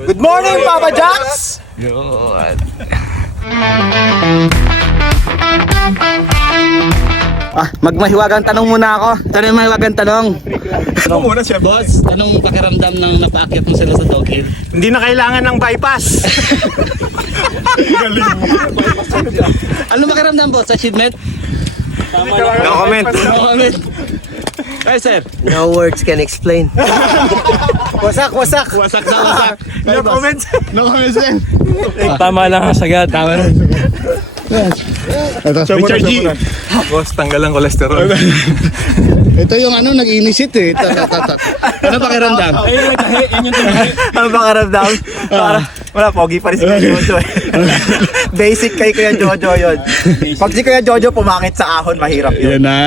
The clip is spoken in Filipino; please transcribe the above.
Good morning, Papa Jacks! Magmahiwagang tanong muna ako. Mahiwagang tanong. Ako muna, Chef. Boss, anong pakiramdam ng napaakyat mo sila sa Doghill? Hindi na kailangan ng bypass. Ano pakiramdam, boss? Achievement? No comment. No comment. Ay, sir. No words can explain. Wasak. Wasak na wasak. No comments. No comment, sir. Tama lang ang sagad. Tama rin. Ito, Richard G. Boss, tanggal ang kolesterol. Ito yung ano, nag-initiate eh. Ano pakiramdam? Ayun yung tahi. Yun yung tahi. Ano ba karamdam? Wala, pogi pa rin si Kuya Jojo eh. Basic kay Kuya Jojo yun. Pag si Kuya Jojo pumakit sa ahon, mahirap yun. Yan na.